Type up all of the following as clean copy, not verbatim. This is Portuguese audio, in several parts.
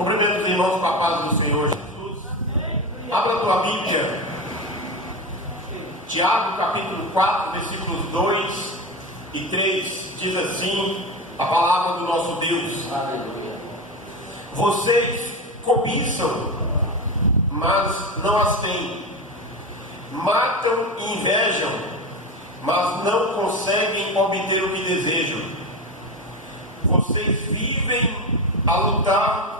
Cumprimento os irmãos com a paz do Senhor Jesus. Abra a tua Bíblia. Tiago, capítulo 4, versículos 2 e 3, diz assim a palavra do nosso Deus. Aleluia. Vocês cobiçam, mas não as têm. Matam e invejam, mas não conseguem obter o que desejam. Vocês vivem a lutar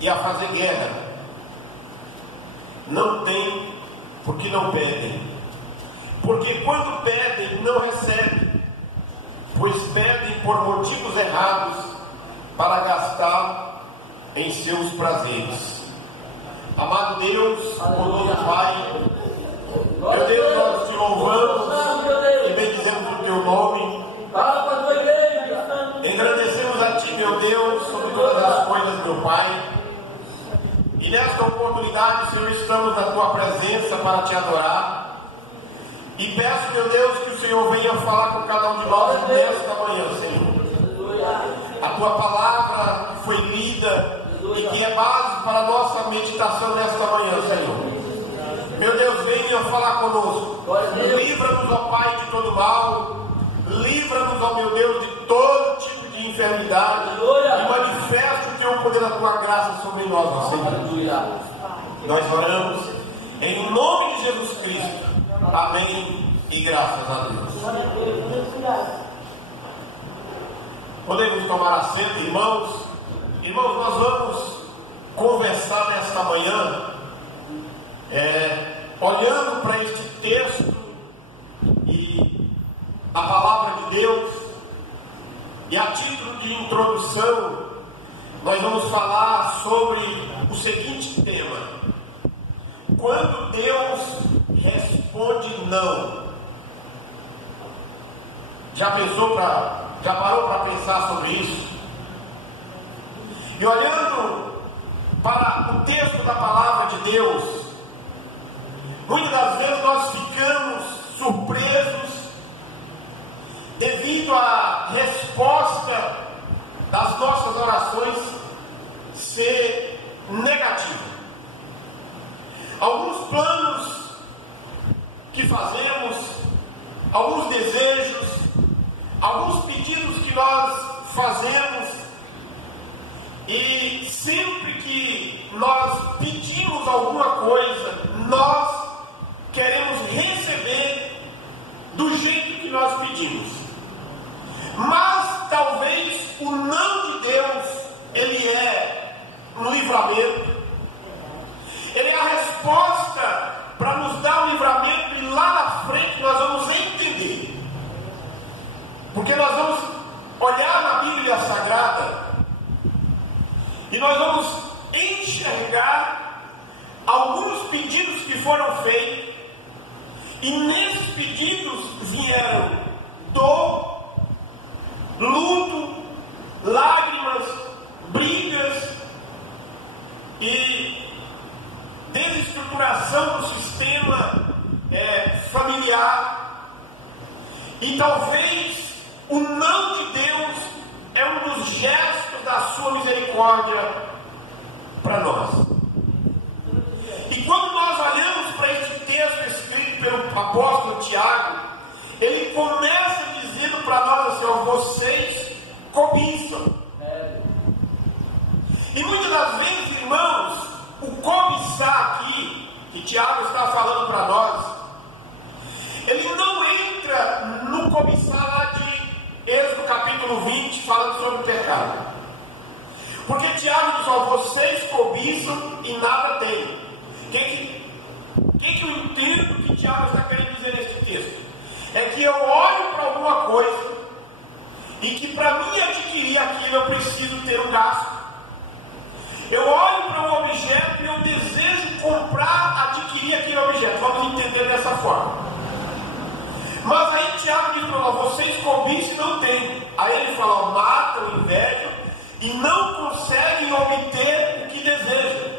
e a fazer guerra. Não têm porque não pedem. Porque quando pedem, não recebem, pois pedem por motivos errados para gastar em seus prazeres. Amado Deus, bondoso Pai, meu Deus, nós te louvamos e bendizemos o teu nome. Agradecemos a ti, meu Deus, sobre todas as coisas, meu Pai. E nesta oportunidade, Senhor, estamos na tua presença para te adorar. E peço, meu Deus, que o Senhor venha falar com cada um de nós nesta manhã, Senhor. A tua palavra foi lida e que é base para a nossa meditação nesta manhã, Senhor. Meu Deus, venha falar conosco. Livra-nos, ó Pai, de todo mal. Livra-nos, ó meu Deus, de todo tipo de enfermidade. E manifesta o teu poder, a tua graça sobre nós, ó Senhor. Nós oramos em nome de Jesus Cristo. Amém e graças a Deus. Podemos tomar assento, irmãos? Irmãos, nós vamos conversar nesta manhã, olhando para este texto e a palavra de Deus. E a título de introdução, nós vamos falar sobre o seguinte tema: quando Deus responde não. Já parou para pensar sobre isso? E olhando para o texto da palavra de Deus, muitas das vezes nós ficamos surpresos devido à resposta das nossas orações ser negativa. Alguns planos que fazemos, alguns desejos, alguns pedidos que nós fazemos, e sempre que nós pedimos alguma coisa, nós queremos receber do jeito que nós pedimos. Mas talvez o não de Deus, ele é um livramento, ele é a resposta para nos dar um livramento, e lá na frente nós vamos entender. Porque nós vamos olhar na Bíblia Sagrada e nós vamos enxergar alguns pedidos que foram feitos, e nesses pedidos vieram dor, luto, lágrimas, brigas e desestruturação do sistema familiar. E talvez o não de Deus é um dos gestos da sua misericórdia para nós. E quando nós olhamos para esse texto escrito pelo apóstolo Tiago, ele começa dizendo para nós assim: ó, vocês cobiçam. E muitas das vezes, irmãos, o cobiçar aqui, que Tiago está falando para nós, ele não entra no cobiçar lá de Êxodo capítulo 20, falando sobre o pecado. Porque Tiago diz: ó, vocês cobiçam e nada têm. O que eu entendo que Tiago está querendo dizer nesse texto? É que eu olho para alguma coisa e que para mim adquirir aquilo eu preciso ter um gasto. Eu olho para um objeto e eu desejo comprar, adquirir aquele objeto. Vamos entender dessa forma. Mas aí Tiago diz para nós: vocês cobiçam e não têm. Aí ele fala: ó, matam, invejam e não conseguem obter o que desejam.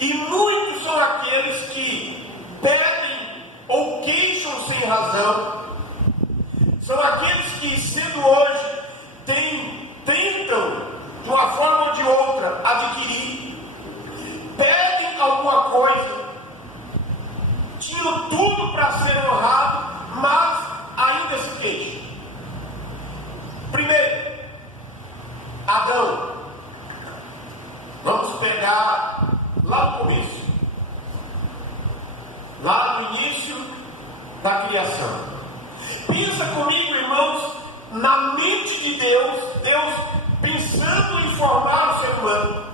E muitos são aqueles que pedem ou queixam sem razão. São aqueles que, sendo hoje, tentam de uma forma onde de outra adquirir. Peguem alguma coisa. Tinham tudo para ser honrado, mas ainda se queixam. Primeiro, Adão. Vamos pegar lá no começo, lá no início da criação. Pensa comigo, irmãos, na mente de Deus, Deus pensando em formar o ser humano.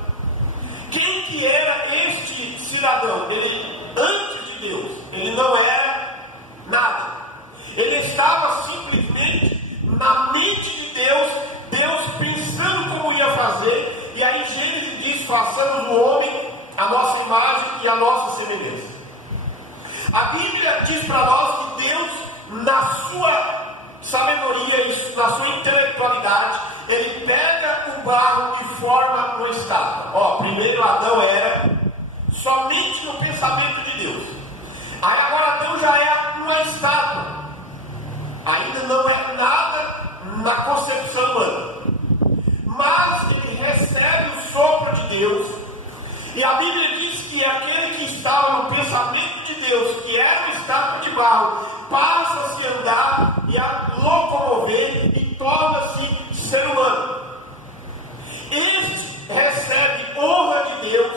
Quem que era este cidadão? Ele, antes de Deus, ele não era nada. Ele estava simplesmente na mente de Deus, Deus pensando como ia fazer. E aí Gênesis diz: façamos o homem a nossa imagem e a nossa semelhança. A Bíblia diz para nós que Deus, na sua sabedoria, na sua intelectualidade, ele pega o barro e forma uma estátua. Primeiro Adão era somente no pensamento de Deus. Aí agora Adão já é uma estátua. Ainda não é nada na concepção humana. Mas ele recebe o sopro de Deus. E a Bíblia diz que aquele que estava no pensamento de Deus, que era uma estátua de barro, passa a se andar e a locomover e torna-se ser humano. Este recebe honra de Deus,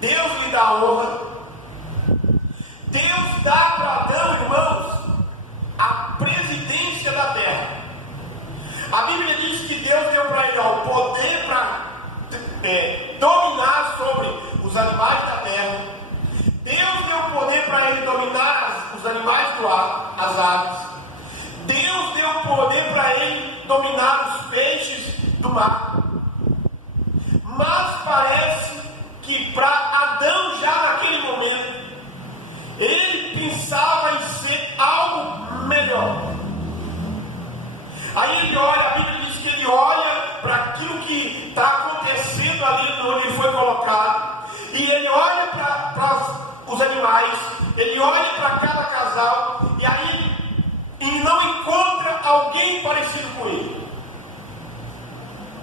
Deus lhe dá honra. Deus dá para Adão, irmãos, a presidência da terra. A Bíblia diz que Deus deu para ele o poder para dominar sobre os animais da terra. Deus deu o poder para ele dominar os animais do ar, as aves. Deus deu o poder para ele dominar os peixes do mar. Mas parece que para Adão, já naquele momento, ele pensava em ser algo melhor. Aí ele olha, a Bíblia diz que ele olha para aquilo que está acontecendo ali onde ele foi colocado, e ele olha para os animais, ele olha para cada casal, e aí ele não encontra alguém parecido com ele.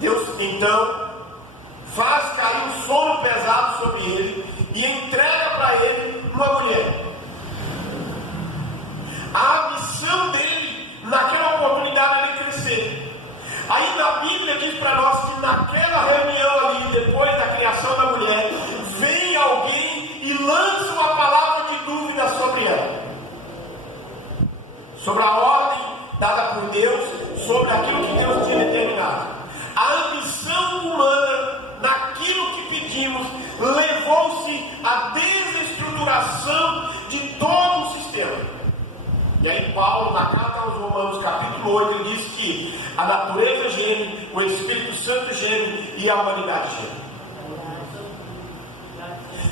Deus então faz cair um sono pesado sobre ele e entrega para ele uma mulher. A missão dele, naquela oportunidade, ele crescer. Aí na Bíblia diz para nós que naquela reunião ali, depois da criação da mulher, vem alguém e lança uma palavra de dúvida sobre ela, sobre a ordem dada por Deus, sobre aquilo que Deus tinha determinado. A ambição humana, naquilo que pedimos, levou-se à desestruturação de todo o sistema. E aí Paulo, na carta aos Romanos, capítulo 8, ele diz que a natureza geme, o Espírito Santo geme e a humanidade geme.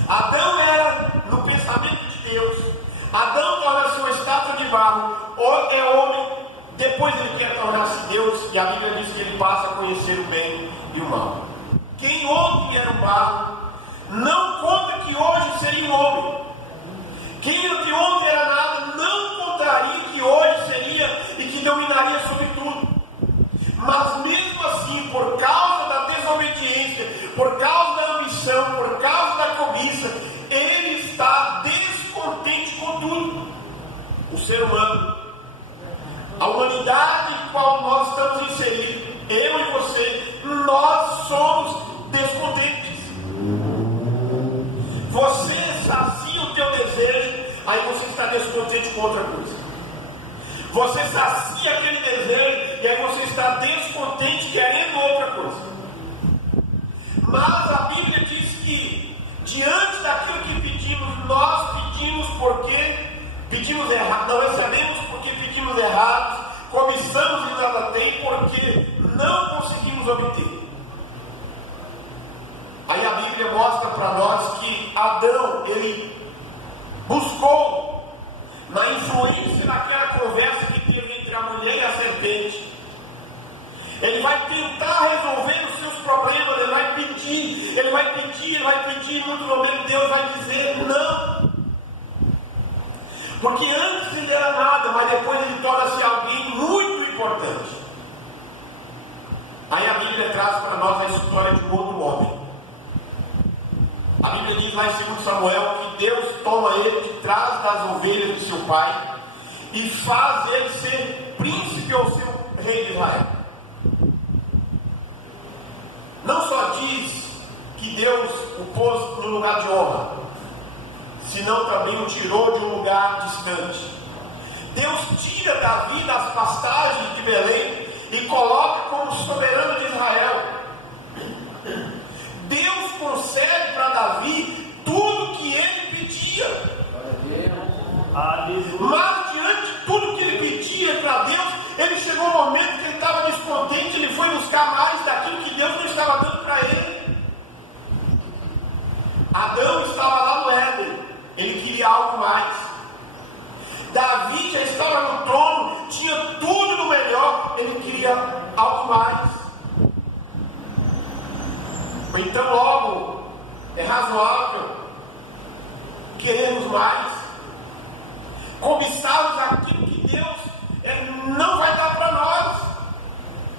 Adão era no pensamento de Deus. Adão torna-se uma estátua de barro, ou é homem, depois ele quer tornar-se Deus, e a Bíblia diz que ele passa a conhecer o bem e o mal. Quem ontem era um barro, não conta que hoje seria um homem. Quem de ontem era nada, não contaria que hoje seria e que dominaria sobre tudo. Mas mesmo assim, por causa da desobediência, por causa da ambição, por causa da cobiça, ele está descontente com tudo. O ser humano, a humanidade em qual nós estamos inseridos, eu e você, nós somos descontentes. Você sacia o teu desejo, aí você está descontente com outra coisa. Você sacia aquele desejo, e aí você está descontente querendo outra coisa. Mas a Bíblia diz que, diante daquilo que pedimos, nós pedimos porque pedimos errado, não recebemos porque pedimos errado, cobiçamos e nada tem porque não conseguimos obter. Aí a Bíblia mostra para nós que Adão, ele buscou, na influência daquela conversa que teve entre a mulher e a serpente, ele vai tentar resolver os seus problemas, ele vai pedir, em muito momento Deus vai dizer não. Porque antes ele era nada, mas depois ele torna-se alguém muito importante. Aí a Bíblia traz para nós a história de um outro homem. Bíblia diz lá em 2 Samuel que Deus toma ele de trás das ovelhas de seu pai e faz ele ser príncipe ou ser rei de Israel. Não só diz que Deus o pôs no lugar de honra, senão também o tirou de um lugar distante. Deus tira Davi das pastagens de Belém e coloca como soberano de Israel. Deus concede para Davi tudo que ele pedia. Mas diante de tudo que ele pedia para Deus, ele chegou um momento que ele estava descontente, ele foi buscar mais daquilo que Deus não estava dando para ele. Adão estava lá no Éden, ele queria algo mais. Davi já estava no trono, tinha tudo no melhor, ele queria algo mais. Então logo é razoável querermos mais, cobiçarmos aquilo que Deus não vai dar para nós,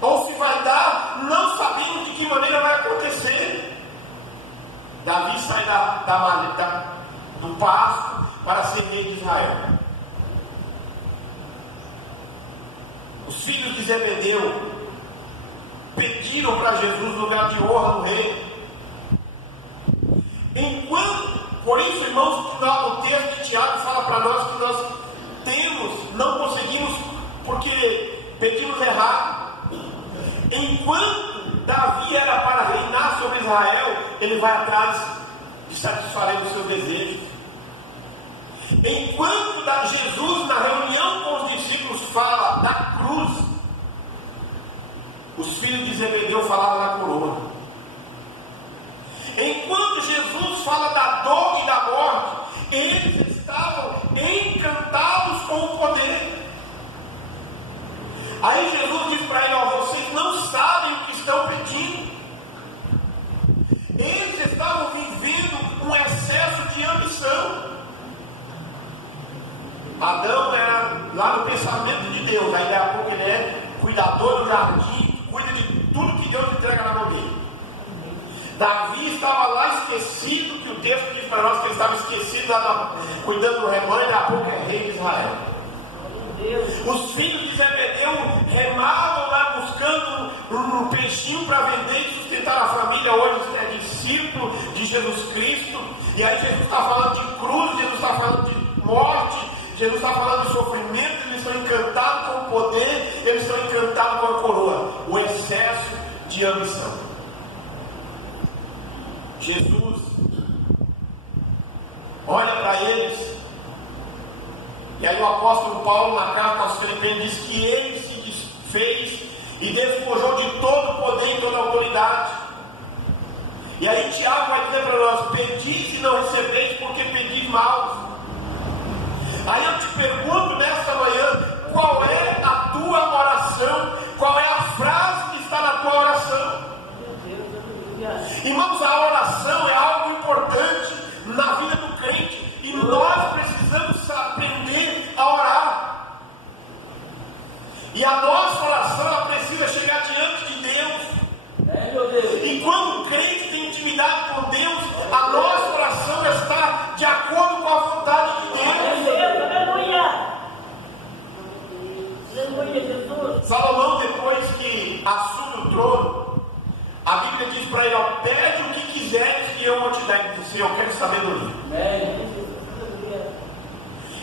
ou se vai dar, não sabemos de que maneira vai acontecer. Davi sai do pasto para ser rei de Israel. Os filhos de Zebedeu pediram para Jesus lugar de honra no reino. Por isso, irmãos, o texto de Tiago fala para nós que nós não conseguimos porque pedimos errado. Enquanto Davi era para reinar sobre Israel, ele vai atrás de satisfazer os seus desejos. Enquanto Jesus, na reunião com os discípulos, fala da cruz, os filhos de Zebedeu falavam da coroa. Enquanto Jesus fala da dor e da morte, eles estavam encantados com o poder. Aí Jesus diz para eles: vocês não sabem o que estão pedindo. Eles estavam vivendo um excesso de ambição. Adão era lá no pensamento de Deus, aí daqui a pouco ele é cuidador do jardim, cuida de tudo que Deus entrega na mão dele. Davi estava lá esquecido, que o texto diz para nós que ele estava esquecido, lá cuidando do rebanho, e daqui a pouco é rei de Israel. Os filhos de Zebedeu remavam lá buscando um peixinho para vender e sustentar a família. Hoje é discípulo de Jesus Cristo. E aí Jesus está falando de cruz, Jesus está falando de morte, Jesus está falando de sofrimento. Eles estão encantados com o poder, eles estão encantados com a coroa. O excesso de ambição. Jesus olha para eles, e aí o apóstolo Paulo, na carta aos Filipenses, diz que ele se desfez e despojou de todo o poder e toda a autoridade. E aí Tiago vai dizer para nós: pedis e não recebeis, porque pedis mal. Aí eu te pergunto nesta manhã, qual é a tua oração? Qual é a frase que está na tua oração? Irmãos, a oração é algo importante na vida do crente, e nós precisamos aprender a orar. E a nossa oração, ela precisa chegar diante de Deus. E quando o crente tem intimidade com Deus, a nossa oração está de acordo com a vontade de Deus. Salomão, depois que assume o trono, a Bíblia diz para ele: pede o que quiseres que eu vou te dar. Ele disse: eu quero sabedoria.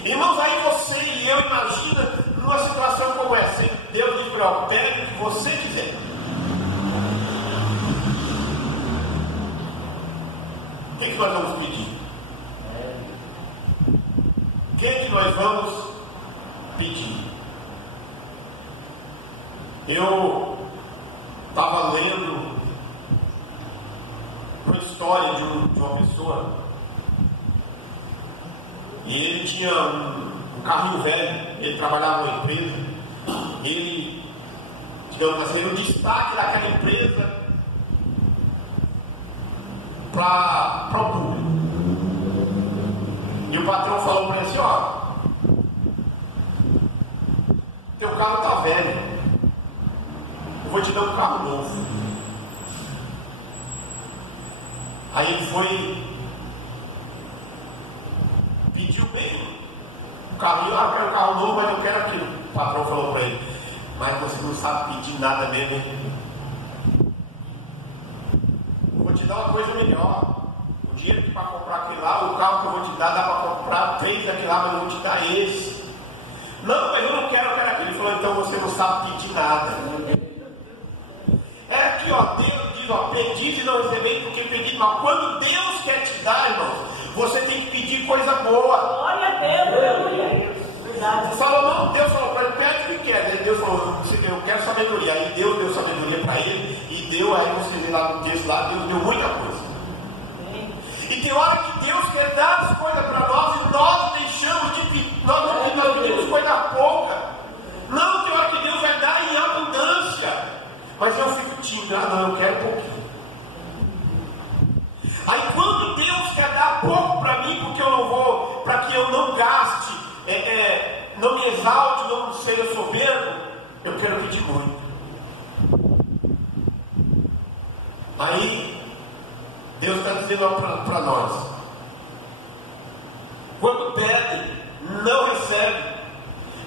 Irmãos, aí você e eu imagina numa situação como essa. Deus diz para ele: pede o que você quiser. O que nós vamos pedir? O que nós vamos pedir? Eu estava lendo uma história de uma pessoa, e ele tinha um carrinho velho, ele trabalhava numa empresa, ele, digamos assim, era o destaque daquela empresa para o público. E o patrão falou para ele assim: teu carro está velho, eu vou te dar um carro novo. Aí ele foi pediu bem. O carrinho, eu quero um carro novo, mas eu quero aquilo. O patrão falou para ele: mas você não sabe pedir nada mesmo, hein? Vou te dar uma coisa melhor. O dinheiro que para comprar aquele lá, o carro que eu vou te dar, dá para comprar 3 daquele lá, mas eu vou te dar esse. Não, mas eu não quero, eu quero aquele. Ele falou: então você não sabe pedir nada. É aqui, ó, Deus diz, ó, pedis e não recebeis porque pedis mal. Quando Deus quer te dar, irmãos, você tem que pedir coisa boa. Glória a Deus, aleluia. Verdade. Salomão, Deus falou para ele: pede o que quer. Deus falou: eu quero sabedoria. Aí Deus deu sabedoria para ele e deu, aí você vê lá no texto lá, Deus deu muita coisa. E tem hora que Deus quer dar as coisas para nós e nós deixamos de pedir, nós pedimos coisa pouca. Não, tem hora que Deus vai dar em abundância, mas eu fico tímido, não, eu quero pouquinho. Aí quando Deus quer dar pouco para mim, porque eu não vou, para que eu não gaste, não me exalte, não seja soberbo, eu quero pedir muito. Aí Deus está dizendo para nós: quando pede, não recebe,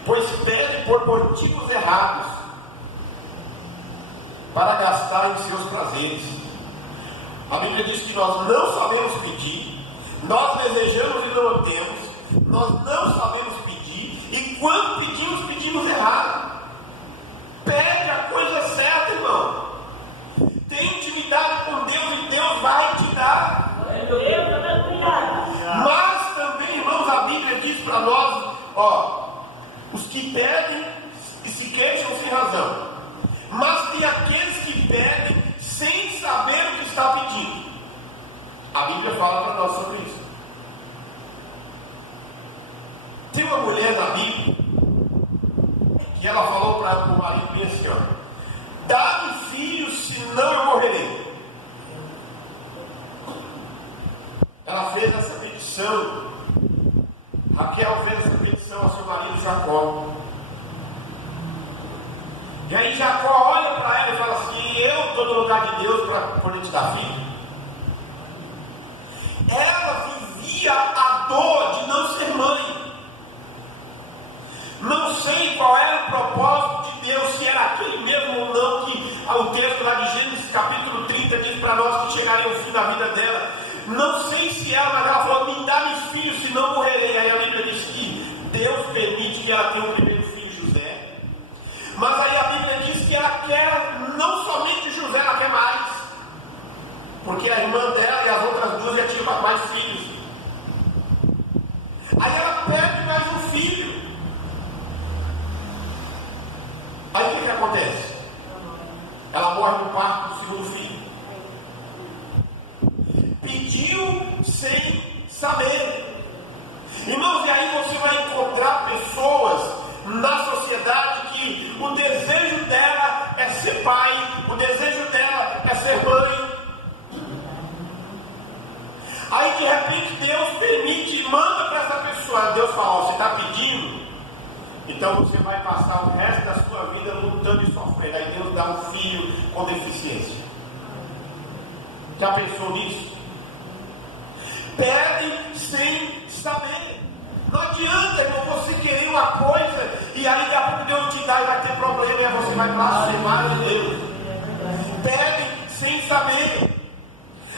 pois pede por motivos errados, para gastar em seus prazeres. A Bíblia diz que nós não sabemos pedir, nós desejamos e não temos, nós não sabemos pedir, e quando pedimos, pedimos errado. Pede a coisa certa, irmão. Tem intimidade com Deus e Deus vai te dar. Mas também, irmãos, a Bíblia diz para nós, ó, os que pedem e se queixam sem razão. Mas tem aqueles que pedem sem saber o que está pedindo. A Bíblia fala para nós sobre isso. Tem uma mulher na Bíblia que ela falou para o marido bem assim, ó: dá-me filhos, senão eu morrerei. Ela fez essa petição. Raquel fez essa petição ao seu marido Jacó. E aí Jacó olha para ela e fala assim: eu estou no lugar de Deus para poder te dar filho. Ela vivia a dor de não ser mãe. Não sei qual era o propósito de Deus, se era aquele mesmo ou não que o texto lá de Gênesis capítulo 30 diz para nós que chegaria o fim da vida dela. Não sei se era, mas ela falou: me dá meus filhos, senão morrerei. Aí a Bíblia diz que Deus permite que ela tenha o primeiro filho, José. Mas aí a Bíblia diz que ela quer não somente José, ela quer mais, porque a irmã dela e as outras duas já tinham mais filhos. Aí ela pede mais um filho. Aí o que acontece? Ela morre no parto do segundo filho. Pediu sem saber. Irmãos, e aí você vai encontrar pessoas na sociedade que o desejo dela é ser pai, o desejo dela é ser mãe. Aí de repente Deus permite e manda para essa pessoa. Deus fala: você está pedindo? Então você vai passar o resto da sua vida lutando e sofrendo. Aí Deus dá um filho com deficiência. Já pensou nisso? Pede sem saber. Não adianta, irmão, você querer uma coisa e aí daqui a pouco Deus te dá e vai ter problema, e aí você vai blasfemar de Deus. Pede sem saber.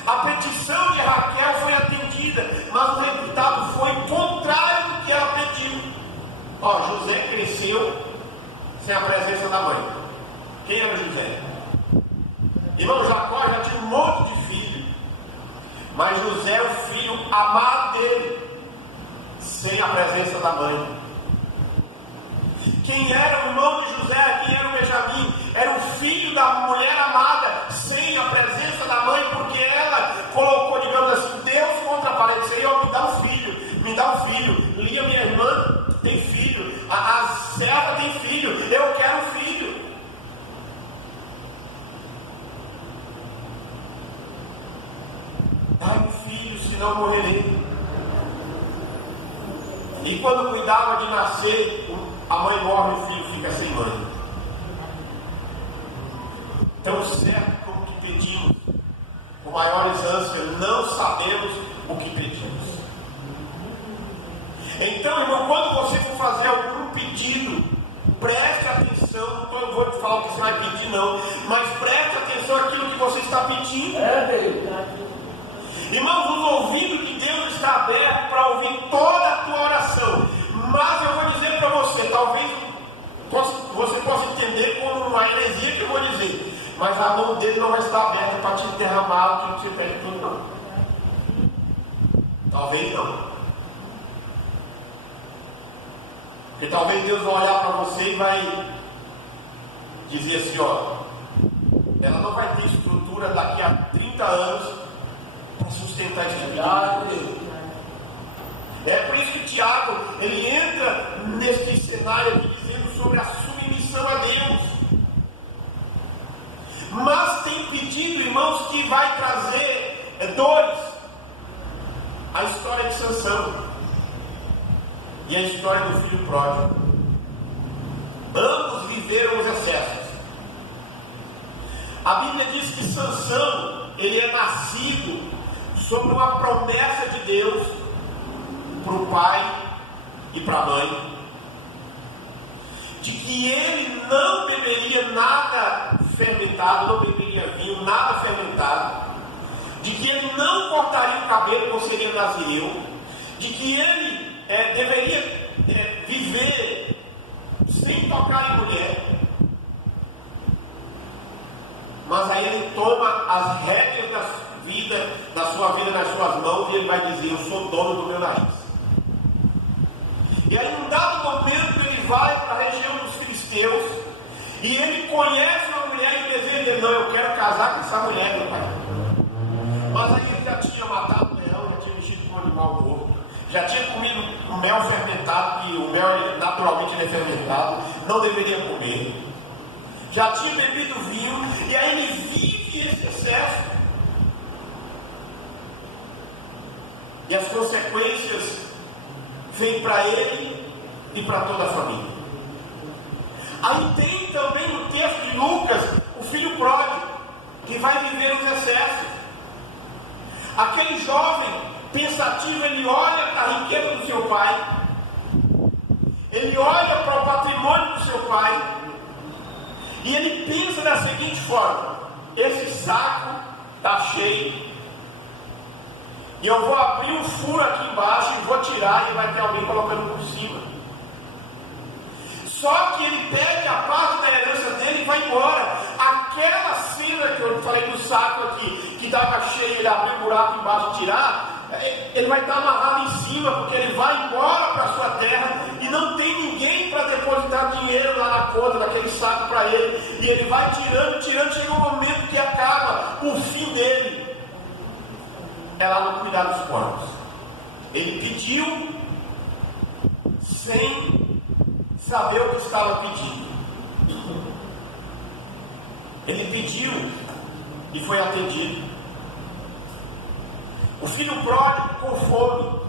A petição de Raquel foi atendida, mas o resultado foi contrário do que ela pediu. Ó, José cresceu sem a presença da mãe. Quem era José? Irmão, Jacó já tinha um monte de filhos, mas José era o filho amado dele, sem a presença da mãe. Quem era o irmão de José? Quem era o Benjamim? Era o filho da mulher amada, sem a presença da mãe, porque ela colocou, digamos assim, Deus contra a parede. Senhor, me dá um filho, me dá um filho. Lia, minha irmã, tem filho. A serva tem filho. Eu quero um filho. Dai um filho, senão morrerei. E quando cuidava de nascer, a mãe morre e o filho fica sem mãe. Tão certo como que pedimos, com maiores ânsias, não sabemos o que pedimos. Então, irmão, quando você for fazer algum pedido, preste atenção. Não vou te falar o que você vai pedir, não, mas preste atenção àquilo que você está pedindo. Irmãos, os ouvidos de Deus estão abertos para ouvir toda a tua oração. Mas eu vou dizer para você, talvez você possa entender como uma heresia que eu vou dizer, mas a mão dele não vai estar aberta para te derramar o que você pede tudo, não. Talvez não. Porque talvez Deus vai olhar para você e vai dizer assim, ó, ela não vai ter estrutura daqui a 30 anos para sustentar esse pedido. É por isso que Tiago, ele entra neste cenário aqui dizendo sobre a submissão a Deus. Mas tem pedido, irmãos, que vai trazer dores. A história de Sansão e a história do filho pródigo. Ambos viveram os excessos. A Bíblia diz que Sansão, ele é nascido sobre uma promessa de Deus para o pai e para a mãe, de que ele não beberia nada fermentado, não beberia vinho, nada fermentado, de que ele não cortaria o cabelo, não seria nazireu, de que ele deveria viver sem tocar em mulher. Mas aí ele toma as rédeas da sua vida nas suas mãos e ele vai dizer, eu sou dono do meu nariz. E aí, em um dado momento, ele vai para a região dos filisteus e ele conhece uma mulher e deseja dele, não, eu quero casar com essa mulher, meu pai. Mas aí ele já tinha matado o leão, já tinha mexido com um animal morto, já tinha comido o mel fermentado, que o mel naturalmente ele é fermentado, não deveria comer. Já tinha bebido vinho, e aí ele vive esse excesso. E as consequências vêm para ele e para toda a família. Aí tem também no texto de Lucas o filho pródigo, que vai viver os excessos. Aquele jovem pensativo, ele olha para a riqueza do seu pai, ele olha para o patrimônio do seu pai, e ele pensa da seguinte forma: esse saco está cheio, e eu vou abrir um furo aqui embaixo e vou tirar, e vai ter alguém colocando por cima. Só que ele pega a parte da herança dele e vai embora. Aquela cena que eu falei do saco aqui, que estava cheio, ele abriu um buraco embaixo e tirar, ele vai estar amarrado em cima, porque ele vai embora para a sua terra e não tem ninguém para depositar dinheiro lá na conta daquele saco para ele, e ele vai tirando, chega um momento que acaba o fim dele. É lá no cuidar dos porcos. Ele pediu sem saber o que estava pedindo. Ele pediu e foi atendido. O filho pródigo com fome.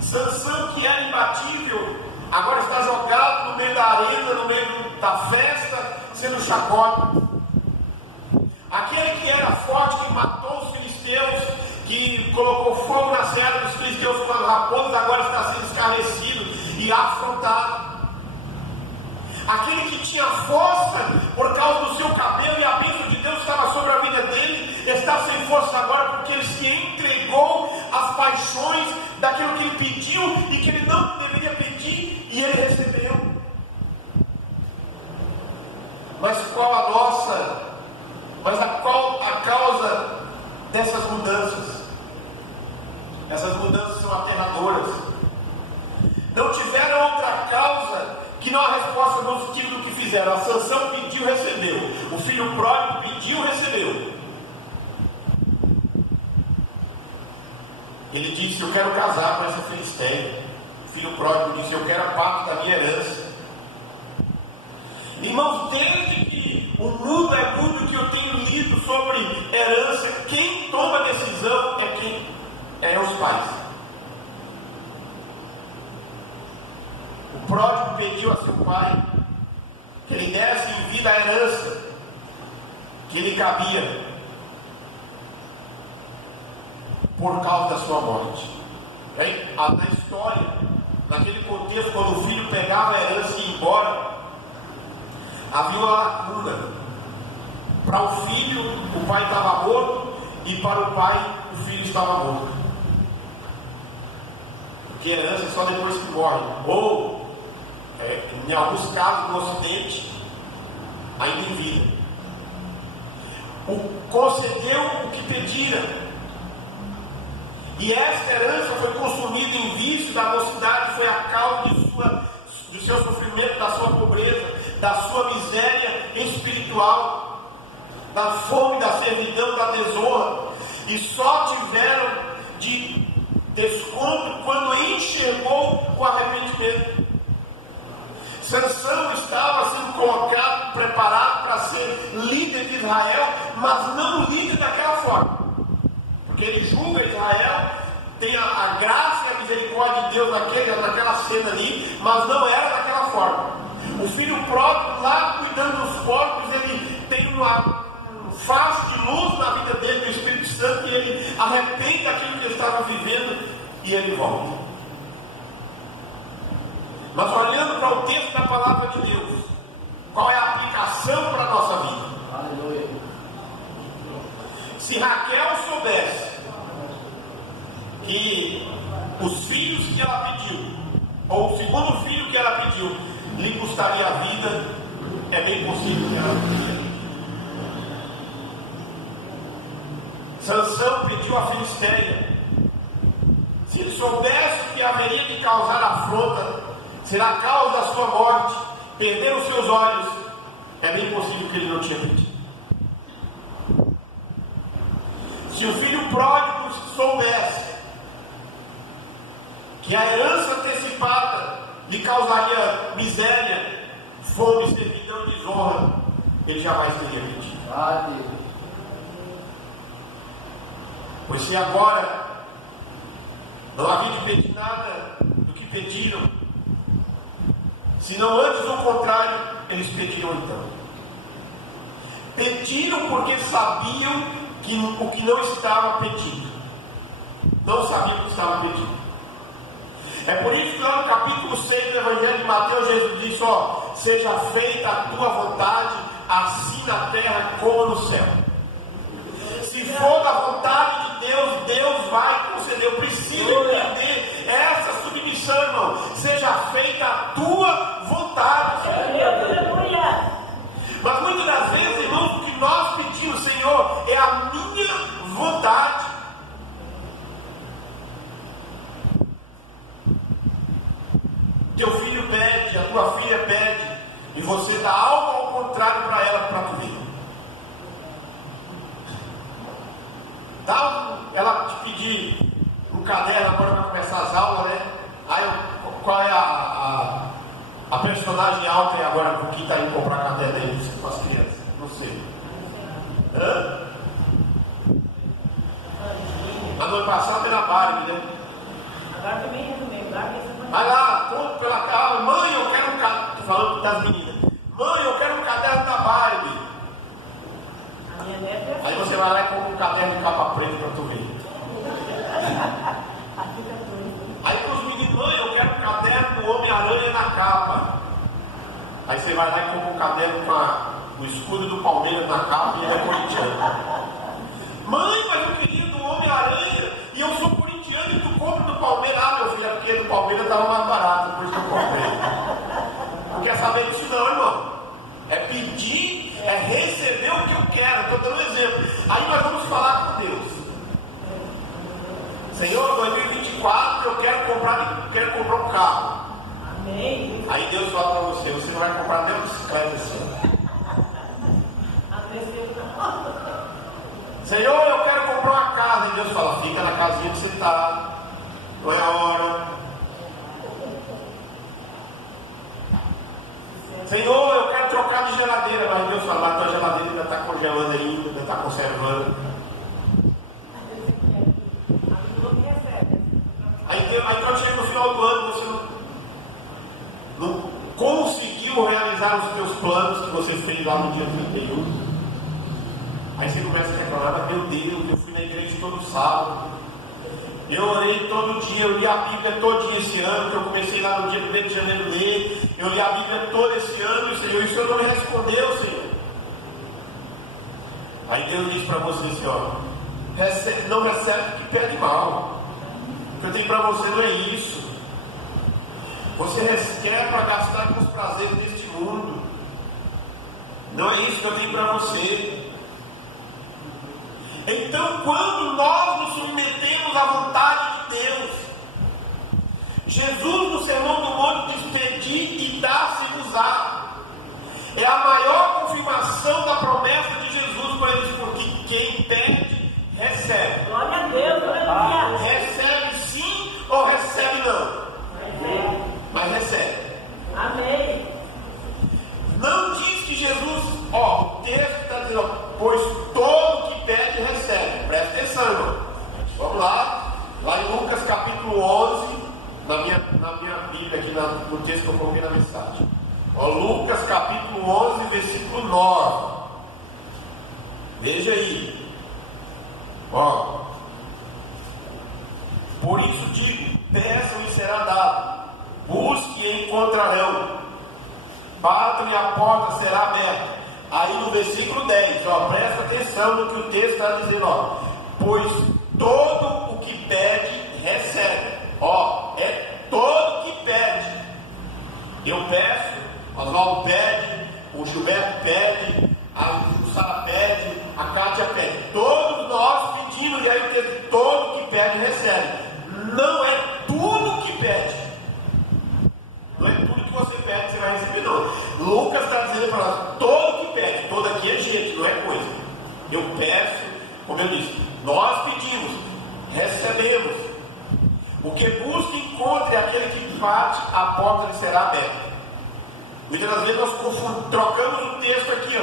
Sansão, que era imbatível, agora está jogado no meio da arena, no meio da festa, sendo chacota. Aquele que era forte, que matou os filisteus, que colocou fogo na serra dos filisteus com as raposas, agora está sendo escarnecido e afrontado. Aquele que tinha força por causa do seu cabelo e a bênção de Deus estava sobre a vida dele, está sem força agora porque ele se entregou às paixões daquilo que ele pediu e que ele não deveria pedir, e ele recebeu. Mas qual a causa dessas mudanças? Essas mudanças são aterradoras. Não tiveram outra causa que não a resposta positiva do que fizeram. A Sansão pediu, recebeu. O filho pródigo pediu, recebeu. Ele disse, eu quero casar com essa filisteia. O filho pródigo disse, eu quero a parte da minha herança. Irmãos, desde que o mundo é mundo que eu tenho lido sobre herança, quem toma a decisão é os pais. O pródigo pediu a seu pai que ele desse em vida a herança que lhe cabia por causa da sua morte. Na história, naquele contexto, quando o filho pegava a herança e ia embora, havia uma lacuna. Para o filho, o pai estava morto, e para o pai, o filho estava morto. Porque a herança é só depois que morre. Ou, em alguns casos, no Ocidente, ainda em vida. Concedeu o que pedira. E esta herança foi consumida em vício da mocidade, foi a causa do seu sofrimento, da sua pobreza, da sua miséria espiritual, da fome, da servidão, da desonra. E só tiveram de desconto quando enxergou o arrependimento. Sansão estava sendo colocado, preparado para ser líder de Israel, mas não líder daquela forma. Porque ele julga Israel, tem a graça e a misericórdia de Deus naquela cena ali, mas não era daquela forma. O filho pródigo lá cuidando dos porcos, ele tem uma face de luz na vida dele, do Espírito Santo, e ele arrepende daquilo que ele estava vivendo e ele volta. Mas olhando para o texto da palavra de Deus, qual é a aplicação para a nossa vida? Aleluia. Se Raquel soubesse que os filhos que ela pediu, ou o segundo filho que ela pediu, lhe custaria a vida, é bem possível que ela pediria. Sansão pediu a Filisteia. Se ele soubesse que haveria de causar afronta, será a causa da sua morte, perder os seus olhos, é bem possível que ele não tinha pedido. Se o filho pródigo soubesse que a herança antecipada lhe causaria miséria, fome, servidão e desonra, ele jamais teria pedido. Pois se agora não havia de pedir nada do que pediram, se não antes o contrário, eles pediram então. Pediram porque sabiam que o que não estava pedido. Não sabiam o que estava pedido. É por isso que lá no capítulo 6 do Evangelho de Mateus, Jesus disse: seja feita a tua vontade, assim na terra como no céu. Se for da vontade de Deus, Deus vai conceder. Eu preciso entender essa submissão, irmão. Seja feita a tua vontade. Mas muitas das vezes, irmãos, o que nós pedimos, Senhor, é a minha vontade. Teu filho pede, a tua filha pede, e você dá algo ao contrário para ela, para tu ver. Ela te pedir um caderno agora para começar as aulas, né? Aí qual é a personagem alta e agora com quem está indo comprar caderno aí para as crianças? Não sei. Hã? A ano passado era Barbie, né? Agora também resumindo, vai lá, compra pela casa, mãe, eu quero um caderno. Estou falando das meninas. Mãe, eu quero um caderno da Barbie. Aí você vai lá e compra um caderno de capa preta para tu ver. Aí com os meninos, mãe, eu quero um caderno do Homem-Aranha na capa. Aí você vai lá e compra um caderno com o escudo do Palmeiras na capa e ele é corintiano. Mãe, mas eu queria do Homem-Aranha e eu sou corintiano e tu compra do Palmeiras. Ah, meu filho, é porque do Palmeiras estava mais barato, depois que eu comprei. Não quer saber disso não, irmão. É pedir, é receber o que eu quero. Estou dando um exemplo. Aí nós vamos falar com Deus. Senhor, 2024 eu quero comprar um carro. Amém. Aí Deus fala para você: você não vai comprar nem uma bicicleta esse ano. Senhor, eu quero comprar uma casa. E Deus fala: fica na casinha que você está. Não é a hora. Senhor, eu quero trocar de geladeira. Mas Deus fala: mas a tua geladeira ainda está congelando ainda, ainda está conservando. Aí quando chega no final do ano, você não conseguiu realizar os teus planos que você fez lá no dia 31. Aí você começa a reclamar: meu Deus, eu fui na igreja todo sábado. Eu orei todo dia, eu li a Bíblia todo dia esse ano, que eu comecei lá no dia 1º de janeiro a ler. Eu li a Bíblia todo esse ano, Senhor, e o Senhor não me respondeu, Senhor. Aí Deus disse para você assim, ó, não recebe o que pede mal. O que eu tenho para você não é isso. Você quer para gastar com os prazeres deste mundo. Não é isso que eu tenho para você. Então, quando nós nos submetemos à vontade de Deus, Jesus no Sermão do Monte diz: pedir e dar-se-vos-á. É a maior confirmação da promessa de Jesus para eles, porque quem pede, recebe. Glória a Deus, aleluia. Recebe sim ou recebe não? Recebe. Mas recebe. Amém. Não diz que Jesus, o texto está dizendo, pois todo que pede, recebe. Presta atenção, irmão. Vamos lá em Lucas capítulo 11, na minha Bíblia, aqui no texto que eu coloquei na mensagem. Lucas capítulo 11, versículo 9. Veja aí. Por isso digo, peçam e será dado, busque e encontrarão, batam e a porta será aberta. Aí no versículo 10, presta atenção no que o texto está dizendo, pois todo o que pede, recebe. É todo que pede. Eu peço, o Oswaldo pede, o Gilberto pede, a Sara pede, a Kátia pede. Todos nós pedimos, e aí o texto, todo que pede, recebe. Não é tudo que pede. Não é tudo que você pede que você vai receber, não. Lucas está dizendo para nós, todo que pede, todo aqui é gente, não é coisa. Eu peço, como eu disse, nós pedimos, recebemos. O que busca, encontre, aquele que bate, a porta lhe será aberta. Muitas das vezes nós trocamos o texto aqui,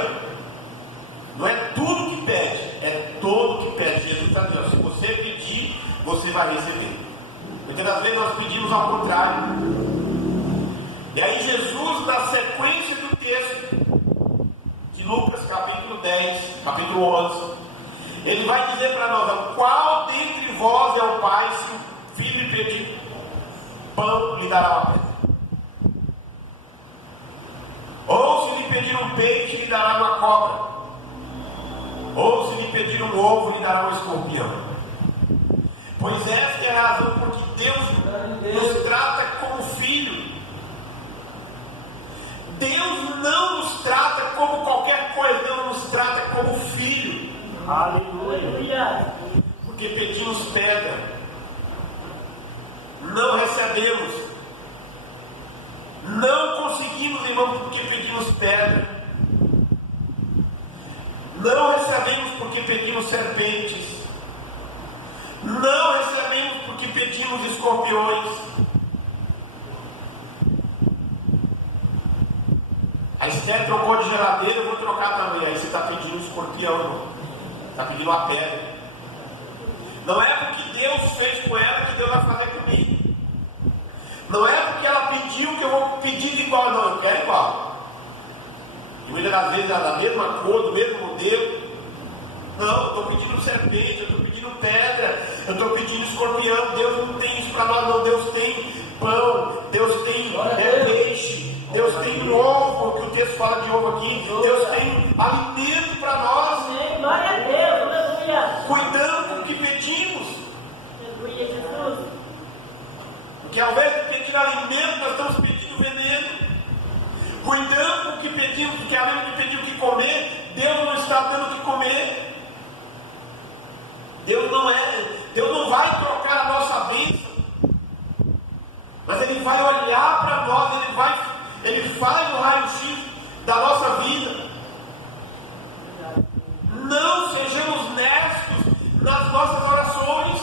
Não é tudo que pede, é todo que pede. Jesus está dizendo, se você pedir, você vai receber. Muitas das vezes nós pedimos ao contrário. E aí Jesus, na sequência do texto de Lucas capítulo 10, capítulo 11, ele vai dizer para nós, qual dentre vós é o pai, se o filho lhe pedir pão, lhe dará uma pedra? Ou se lhe pedir um peixe, lhe dará uma cobra? Ou se lhe pedir um ovo, lhe dará um escorpião? Pois esta é a razão por que Deus nos trata como filho. Deus não nos trata como qualquer coisa, Deus nos trata como filho. Aleluia. Porque pedimos pedra, não recebemos. Não conseguimos, irmão, porque pedimos pedra. Não recebemos porque pedimos serpentes. Não recebemos porque pedimos escorpiões. A Esther trocou de geladeira, eu vou trocar também. Aí você está pedindo um escorpião, irmão. Está pedindo uma pedra. Não é porque Deus fez com ela que Deus vai fazer comigo. Não é porque ela pediu que eu vou pedir de igual, não, eu quero igual. E muitas das vezes é da mesma cor, do mesmo modelo. Não, eu estou pedindo serpente, eu estou pedindo pedra, eu estou pedindo escorpião. Deus não tem isso para nós, não. Deus tem pão, Deus tem peixe, Deus tem ovo, que o texto fala de ovo aqui. Deus tem alimento para nós. Glória a Deus, aleluia. Cuidando com o que pedimos. Aleluia, Jesus. Porque ao invés de pedir alimento, nós estamos pedindo veneno. Cuidando com o que pedimos, porque além de pedir o que comer, Deus não está dando o que comer. Deus não vai trocar a nossa bênção, mas Ele vai olhar para nós, Ele faz o raio-x da nossa vida. Não sejamos nestos nas nossas orações.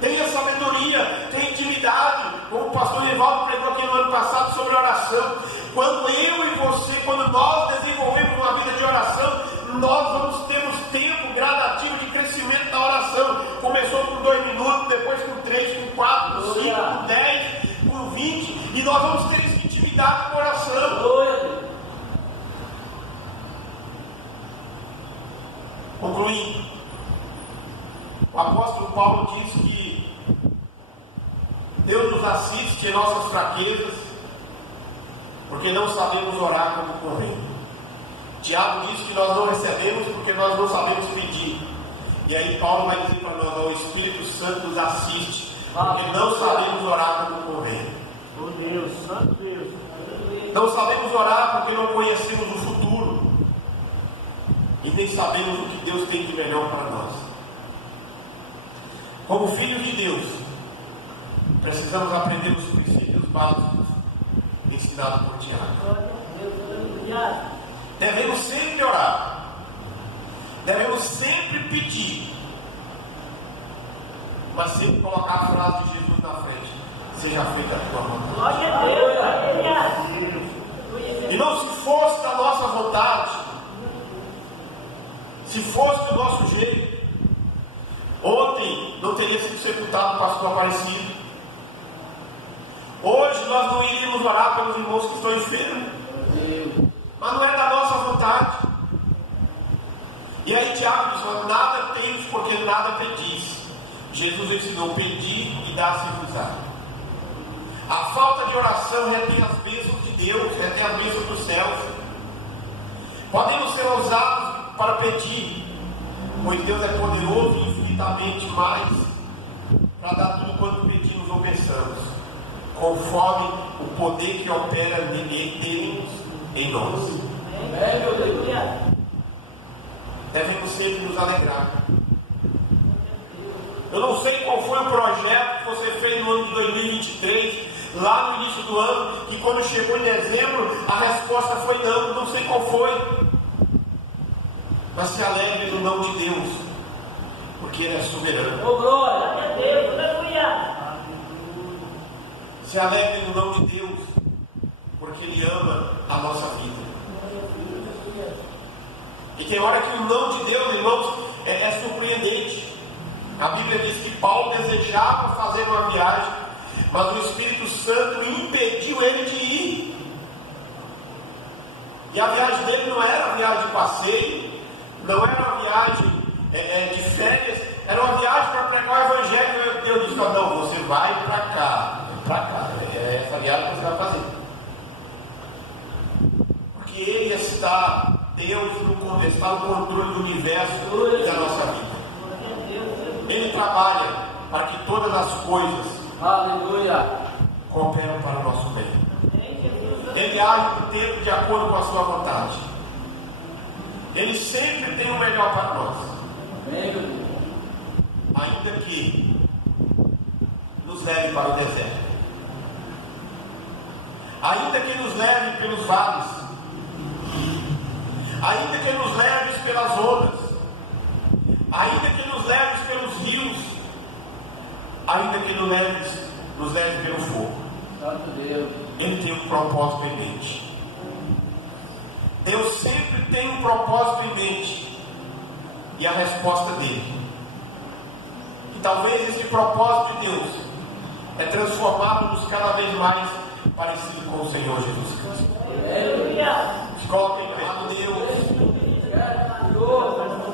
Tenha sabedoria, tenha intimidade, como o pastor Evaldo pregou aqui no ano passado sobre oração. Quando eu e você, quando nós desenvolvemos uma vida de oração, nós vamos ter um tempo gradativo de crescimento da oração. Começou com 2 minutos, depois com 3, com 4, com 5, com 10, com 20, e nós vamos ter essa intimidade com a oração. Concluindo, o apóstolo Paulo diz que Deus nos assiste em nossas fraquezas, porque não sabemos orar como convém. Tiago diz que nós não recebemos porque nós não sabemos pedir. E aí Paulo vai dizer para nós: o Espírito Santo nos assiste, porque não sabemos orar como convém. Oh Deus, Santo Deus. Não sabemos orar porque não conhecemos o futuro. E nem sabemos o que Deus tem de melhor para nós. Como filhos de Deus, precisamos aprender os princípios básicos ensinados por Tiago. Devemos sempre orar. Devemos sempre pedir. Mas sempre colocar a frase de Jesus na frente: seja feita a tua vontade. Glória a Deus. E não se fosse da nossa vontade, se fosse do nosso jeito, ontem não teria sido sepultado o pastor Aparecido. Hoje nós não iríamos orar pelos irmãos que estão enfermos. Mas não é da nossa vontade. E aí Tiago diz: nada tens porque nada pedis. Jesus ensinou: pedir e dar-se-vos-á. A falta de oração retém as bênçãos de Deus, retém as bênçãos dos céus. Podemos ser ousados para pedir, pois Deus é poderoso e infinitamente mais para dar tudo quanto pedimos ou pensamos, conforme o poder que opera nele em nós. Devemos sempre nos alegrar. Eu não sei qual foi o projeto que você fez no ano de 2023, lá no início do ano, que quando chegou em dezembro, a resposta foi não sei qual foi. Mas se alegre no não de Deus, porque Ele é soberano. Oh, glória a Deus, aleluia. Se alegre no não de Deus, porque Ele ama a nossa vida. E tem hora que o não de Deus, irmãos, é surpreendente. A Bíblia diz que Paulo desejava fazer uma viagem, mas o Espírito Santo impediu ele de ir. E a viagem dele não era uma viagem de passeio, não era uma viagem de férias, era uma viagem para pregar o Evangelho. Deus disse: não, você vai para cá, é essa viagem que você vai fazer. Porque Ele está, Deus está no controle do universo e da nossa vida. Ele trabalha para que todas as coisas, aleluia, cooperam para o nosso bem. Ele age no tempo de acordo com a sua vontade. Ele sempre tem o melhor para nós. Ainda que nos leve para o deserto, ainda que nos leve pelos vales, ainda que nos leve pelas ondas, ainda que nos leve pelos rios, ainda que nos leve pelo fogo. Ele tem um propósito em mente. Deus sempre tem um propósito em mente, e a resposta dele. E talvez esse propósito de Deus é transformá-los cada vez mais parecido com o Senhor Jesus Cristo. Se coloquem em pé. Deus,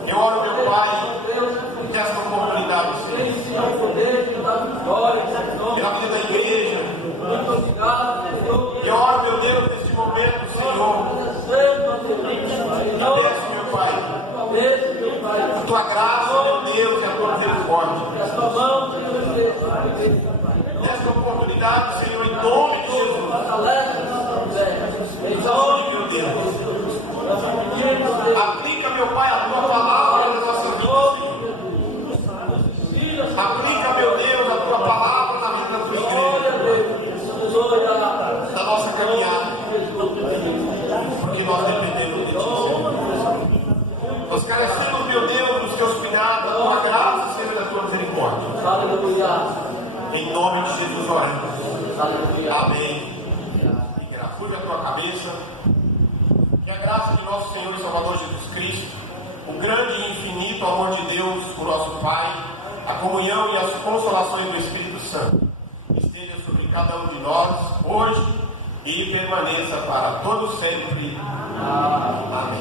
eu oro, meu Pai, nessa oportunidade, pela vida da igreja. Eu oro, meu Deus, nesse momento, Senhor. Desce, meu Pai, a tua graça, meu Deus, e a tua misericórdia. Nessa oportunidade, Senhor, em nome de Jesus. Ajude, meu Deus. Aplica, meu Pai, a tua palavra na nossa vida, Senhor. Aplica, meu Deus, a tua palavra na vida da tua igreja, na nossa caminhada, porque nós dependemos de ti, Senhor. Nós carecemos, meu Deus, dos teus cuidados, da tua graça, Senhor, da tua misericórdia. Em nome de Jesus oramos. Amém. Curva a tua cabeça. Que a graça de nosso Senhor e Salvador Jesus Cristo, o grande e infinito amor de Deus, o nosso Pai, a comunhão e as consolações do Espírito Santo esteja sobre cada um de nós, hoje, e permaneça para todo sempre. Amém.